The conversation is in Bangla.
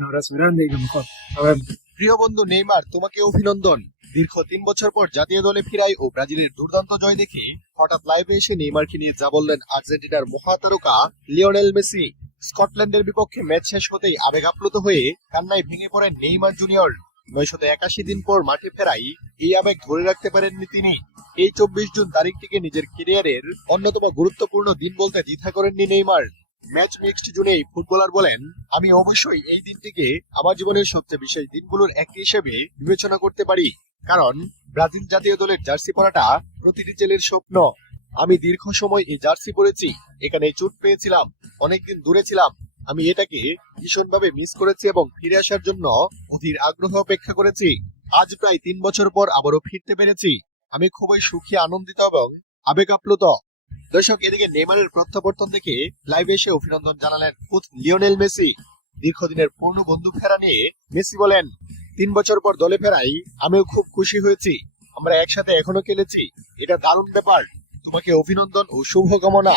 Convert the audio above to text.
No, ahora es grande y lo mejor. A ver, প্রিয় বন্ধু নেইমার, তোমাকে অভিনন্দন। দীর্ঘ 3 বছর পর জাতীয় দলে ফিরাই ও ব্রাজিলের দুর্দান্ত জয় দেখে হঠাৎ লাইভে এসে নেইমারকে নিয়ে যা বললেন আর্জেন্টিনার মহাতারকা লিওনেল মেসি। স্কটল্যান্ডের বিপক্ষে ম্যাচ শেষ হতেই আবেগ আপ্লুত হয়ে কান্নায় ভেঙে পড়েন নেইমার জুনিয়র। 981 দিন পর মাঠে ফেরাই এই আবেগ ধরে রাখতে পারেননি তিনি। এই 24 জুন তারিখটিকে নিজের ক্যারিয়ারের অন্যতম গুরুত্বপূর্ণ দিন বলতে দ্বিধা করেননি নেইমার। ম্যাচ নেক্সট জুনেই ফুটবলার বলেন, আমি অবশ্যই এই দিনটিকে আমার জীবনের সবচেয়ে বিশেষ দিনগুলোর একটি হিসেবে বিবেচনা করতে পারি, কারণ ব্রাজিল জাতীয় দলের জার্সি পরাটা প্রতিটি ছেলের স্বপ্ন। আমি দীর্ঘ সময় এই জার্সি পরেছি, এখানে চোট পেয়েছিলাম, অনেকদিন দূরে ছিলাম। আমি এটাকে ভীষণভাবে মিস করেছি এবং ফিরে আসার জন্য অধীর আগ্রহ অপেক্ষা করেছি। আজ প্রায় 3 বছর পর আবারও ফিরতে পেরেছি। আমি খুবই সুখী, আনন্দিত এবং আবেগ আপ্লুত। দর্শক, এদিকে নেইমারের প্রত্যাবর্তন দেখে লাইভে এসে অভিনন্দন জানালেন খুদ লিওনেল মেসি। দীর্ঘদিনের পূর্ণ বন্ধু ফেরা নিয়ে মেসি বলেন, 3 বছর পর দলে ফেরাই আমিও খুব খুশি হয়েছি। আমরা একসাথে এখনো খেলেছি, এটা দারুণ ব্যাপার। তোমাকে অভিনন্দন ও শুভকামনা।